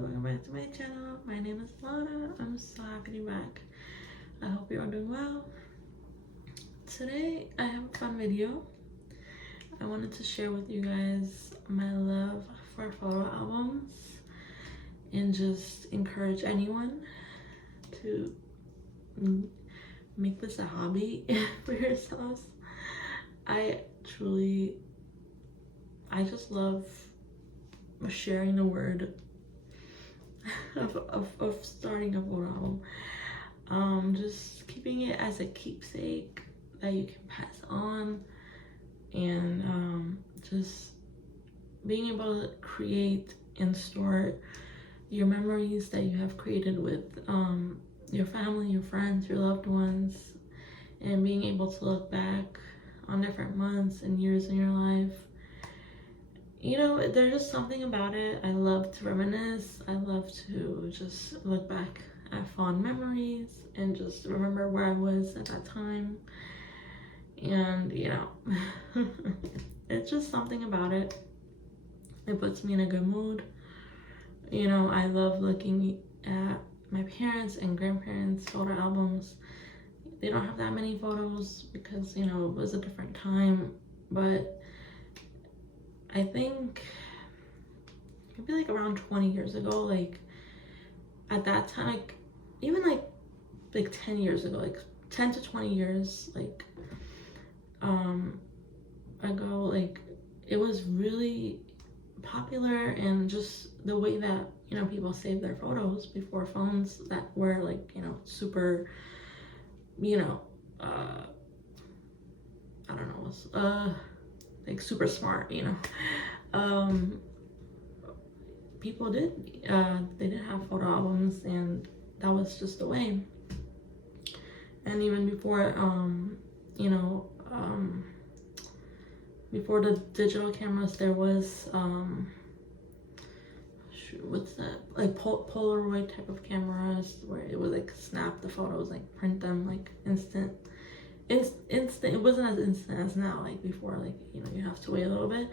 welcome back to my channel. My name is Lana. I'm so happy to be back. I hope you're all doing well. Today I have a fun video. I wanted to share with you guys my love for photo albums and just encourage anyone to make this a hobby for yourselves. I just love sharing the word of starting a photo album. Just keeping it as a keepsake that you can pass on, and just being able to create and store your memories that you have created with your family, your friends, your loved ones, and being able to look back on different months and years in your life. You know, there's just something about it. I love to reminisce. I love to just look back at fond memories and just remember where I was at that time. And, you know, it's just something about it. It puts me in a good mood. You know, I love looking at my parents' and grandparents' photo albums. They don't have that many photos because, you know, it was a different time. But I think maybe like around 20 years ago, like at that time, like even like 10 years ago, like 10 to 20 years like ago, like it was really popular, and just the way that, you know, people saved their photos before phones that were like, you know, super, you know, I don't know, like super smart, you know. People did they didn't have photo albums, and that was just the way. And even before you know, before the digital cameras, there was what's that, like Polaroid type of cameras where it would like snap the photos, like print them like instant. It wasn't as instant as now, like before, like, you know, you have to wait a little bit.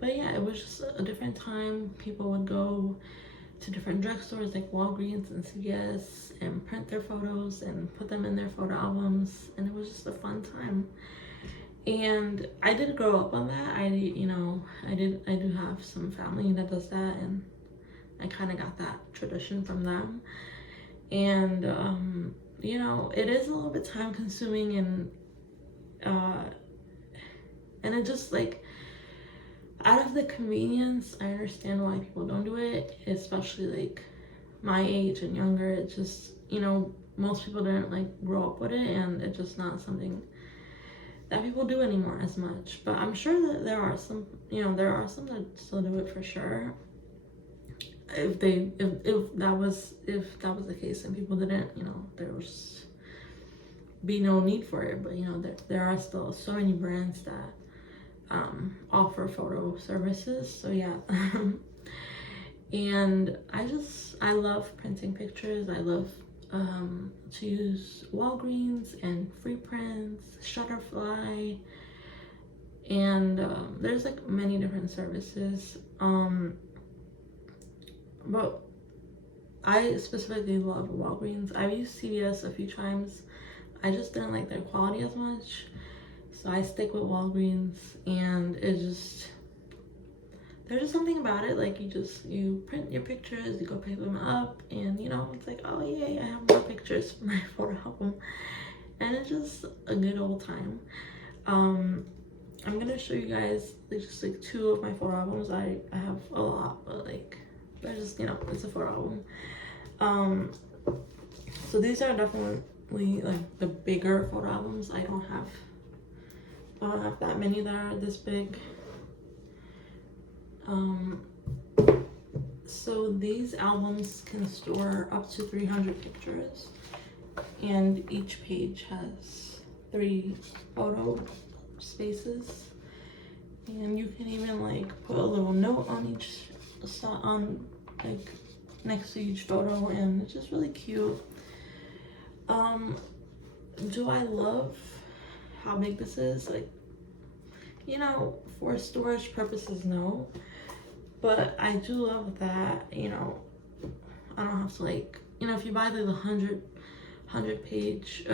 But yeah, it was just a different time. People would go to different drugstores like Walgreens and CVS and print their photos and put them in their photo albums, and it was just a fun time. And I did grow up on that. I do have some family that does that, and I kind of got that tradition from them. And you know, it is a little bit time consuming, and it just, like, out of the convenience, I understand why people don't do it, especially like my age and younger. It just, you know, most people didn't like grow up with it, and it's just not something that people do anymore as much. But I'm sure that there are some, you know, there are some that still do it for sure. If that was the case and people didn't, you know, there was be no need for it. But, you know, there are still so many brands that offer photo services. So yeah. And I love printing pictures. I love to use Walgreens and Free Prints, Shutterfly, and there's like many different services. But I specifically love Walgreens. I've used CVS a few times. I just didn't like their quality as much, so I stick with Walgreens. And there's just something about it. Like, you print your pictures, you go pick them up, and, you know, it's like, oh yay, I have more pictures for my photo album, and it's just a good old time. I'm gonna show you guys just like two of my photo albums. I have a lot, but like, they're just, you know, it's a photo album. So these are definitely like the bigger photo albums. I don't have that many that are this big. So these albums can store up to 300 pictures, and each page has 3 photo spaces, and you can even like put a little note on each like next to each photo, and it's just really cute. Do I love how big this is? Like, you know, for storage purposes, no. But I do love that, you know, I don't have to like, you know, if you buy like the 100 page,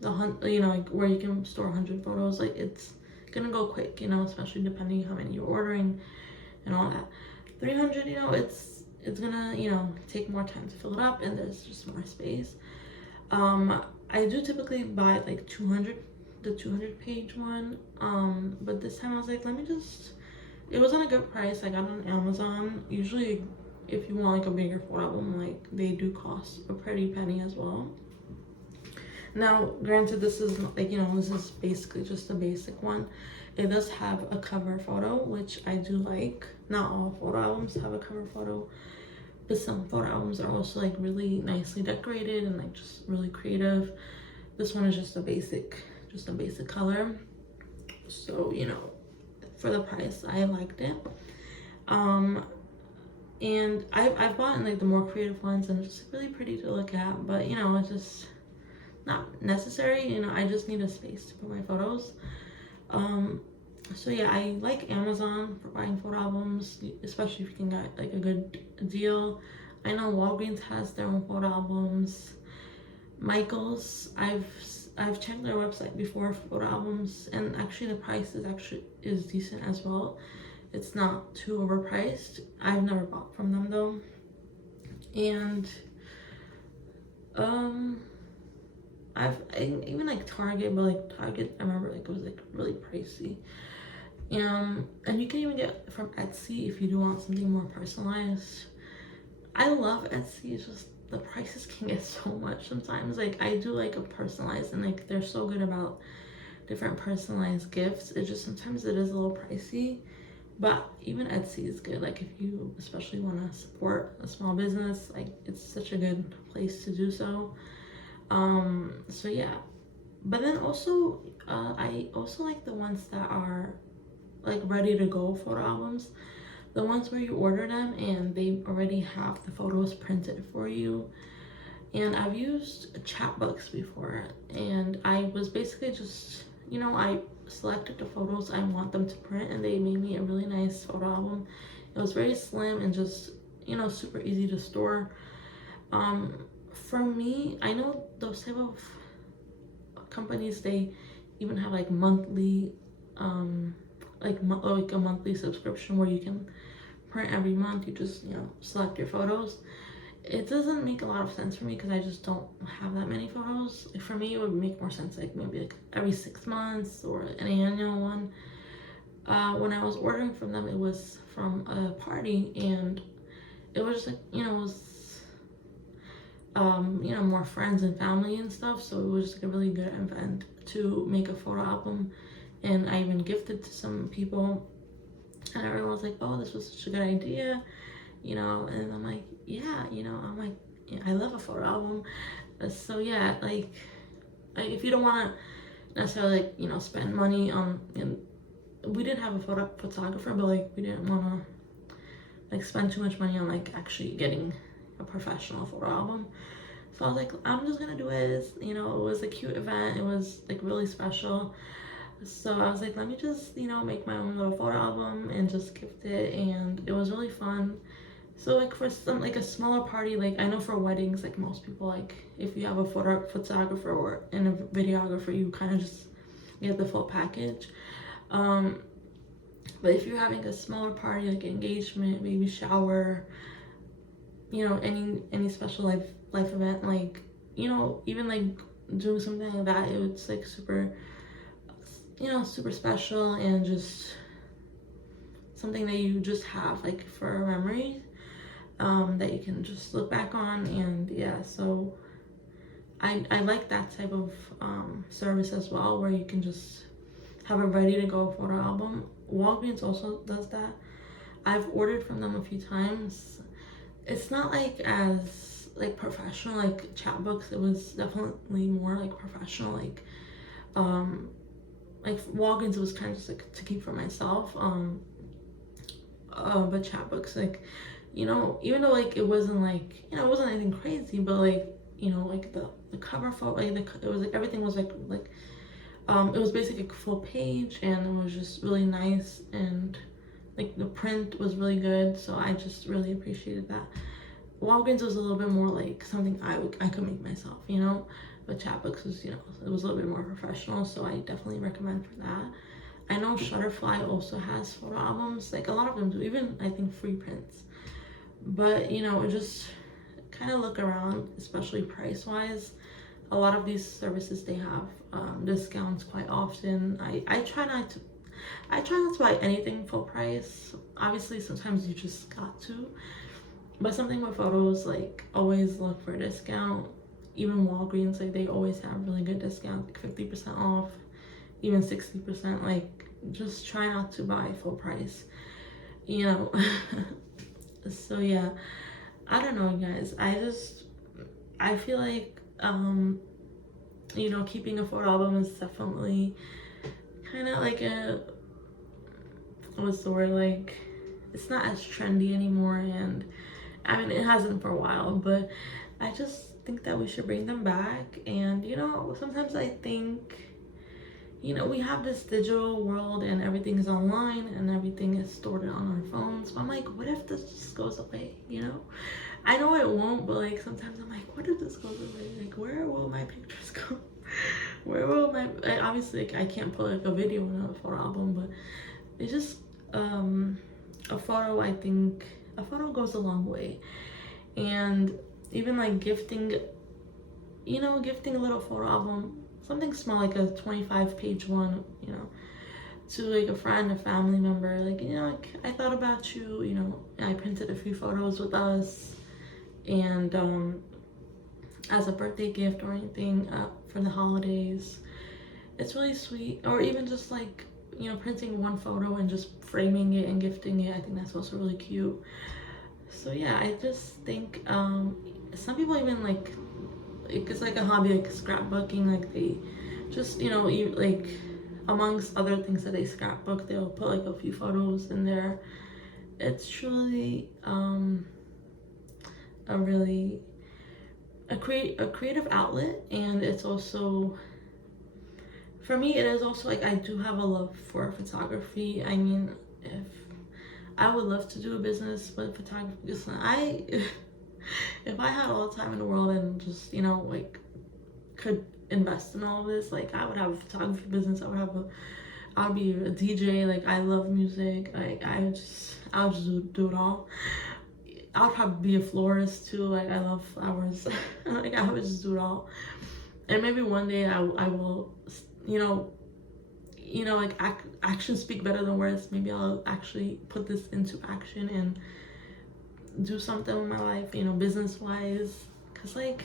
like where you can store 100 photos, like it's gonna go quick, you know, especially depending how many you're ordering and all that. 300, you know, it's gonna, you know, take more time to fill it up, and there's just more space. I do typically buy like 200, the 200 page one, but this time I was like, let me just, it was on a good price. I got it on Amazon. Usually if you want like a bigger photo album, like they do cost a pretty penny as well. Now granted, this is like, you know, this is basically just a basic one. It does have a cover photo, which I do like. Not all photo albums have a cover photo, but some photo albums are also like really nicely decorated and like just really creative. This one is just a basic color. So, you know, for the price, I liked it. And I've bought like the more creative ones, and it's just really pretty to look at, but you know, it's just not necessary. You know, I just need a space to put my photos. So yeah, I like Amazon for buying photo albums, especially if you can get like a good deal. I know Walgreens has their own photo albums. Michaels, I've checked their website before for photo albums, and actually the price is decent as well. It's not too overpriced. I've never bought from them though. And even like Target, but like Target, I remember like it was like really pricey. And you can even get from Etsy if you do want something more personalized. I love Etsy. It's just the prices can get so much sometimes. Like I do like a personalized, and like they're so good about different personalized gifts. It just sometimes it is a little pricey, but even Etsy is good. Like if you especially want to support a small business, like it's such a good place to do so. So yeah, but then also I also like the ones that are like ready to go photo albums, the ones where you order them and they already have the photos printed for you. And I've used Chatbooks before, and I was basically just, you know, I selected the photos I want them to print, and they made me a really nice photo album. It was very slim and just, you know, super easy to store. For me, I know those type of companies, they even have like monthly like a monthly subscription where you can print every month. You just, you know, select your photos. It doesn't make a lot of sense for me because I just don't have that many photos. For me, it would make more sense like maybe like every 6 months or an annual one. When I was ordering from them, it was from a party, and it was just like, you know, it was you know, more friends and family and stuff, so it was just like a really good event to make a photo album. And I even gifted to some people, and everyone was like, oh, this was such a good idea, you know. And I'm like, yeah, you know, I'm like, yeah, I love a photo album. So yeah, like if you don't want to necessarily like, you know, spend money on, and we didn't have a photographer, but like we didn't want to like spend too much money on like actually getting a professional photo album. So I was like, I'm just gonna do it. You know, it was a cute event, it was like really special. So I was like, let me just, you know, make my own little photo album and just gift it, and it was really fun. So like for some like a smaller party, like I know for weddings, like most people, like if you have a photographer or a videographer, you kind of just get the full package. But if you're having a smaller party, like engagement, baby shower, you know, any special life event, like, you know, even like doing something like that, it's like super, you know, super special, and just something that you just have like for a memory, that you can just look back on. And yeah, so I like that type of service as well, where you can just have a ready to go photo album. Walgreens also does that. I've ordered from them a few times. It's not like as like professional like Chatbooks. It was definitely more like professional, like Walgreens was kind of just like to keep for myself. But Chatbooks, like, you know, even though like it wasn't like, you know, it wasn't anything crazy, but like, you know, like the cover photo, like it was like everything was like it was basically a full page, and it was just really nice, and like the print was really good, so I just really appreciated that. Walgreens was a little bit more like something I could make myself, you know. But Chatbooks was, you know, it was a little bit more professional, so I definitely recommend for that. I know Shutterfly also has photo albums, like a lot of them do, even I think free prints. But you know, just kind of look around, especially price wise. A lot of these services, they have discounts quite often. I try not to buy anything full price. Obviously sometimes you just got to, but something with photos, like always look for a discount. Even Walgreens, like they always have really good discounts, like 50% off, even 60%. Like just try not to buy full price, you know. So yeah, I don't know, guys. I feel like you know, keeping a photo album is definitely kind of like a, what's the word, like it's not as trendy anymore. And I mean, it hasn't for a while, but I just think that we should bring them back. And you know, sometimes I think, you know, we have this digital world and everything is online and everything is stored on our phones, but I'm like, what if this just goes away, you know? I know it won't, but like sometimes I'm like, what if this goes away? Like, where will my pictures go? Where will my, obviously like, I can't put like a video in a photo album, but it's just a photo. I think a photo goes a long way. And even like gifting, you know, gifting a little photo album, something small, like a 25-page one, you know, to like a friend, a family member, like, you know, like I thought about you, you know, I printed a few photos with us, and as a birthday gift or anything for the holidays. It's really sweet. Or even just like, you know, printing one photo and just framing it and gifting it. I think that's also really cute. So yeah, I just think some people even like, it's like a hobby, like scrapbooking. Like they just, you know, like amongst other things that they scrapbook, they'll put like a few photos in there. It's truly a really a creative outlet. And it's also, for me, it is also like I do have a love for photography. I mean, if I would love to do a business with photography, because if I had all the time in the world and just, you know, like could invest in all of this, like I would have a photography business. I'll be a DJ. Like I love music. Like I'll just do it all. I'll probably be a florist too. Like I love flowers. Like I would just do it all. And maybe one day I will, you know, like actions speak better than words. Maybe I'll actually put this into action and do something with my life, you know, business wise. Because like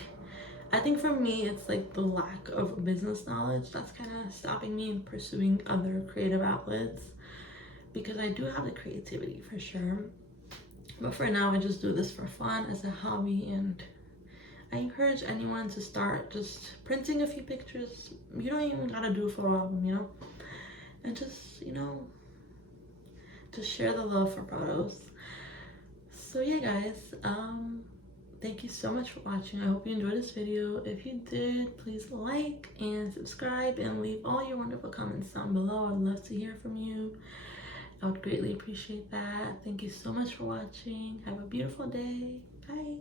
I think for me it's like the lack of business knowledge that's kind of stopping me in pursuing other creative outlets, because I do have the creativity for sure, but for now I just do this for fun as a hobby. And I encourage anyone to start just printing a few pictures. You don't even gotta do a photo album, you know, and just, you know, just share the love for photos. So yeah, guys, thank you so much for watching. I hope you enjoyed this video. If you did, please like and subscribe and leave all your wonderful comments down below. I'd love to hear from you. I would greatly appreciate that. Thank you so much for watching. Have a beautiful day. Bye.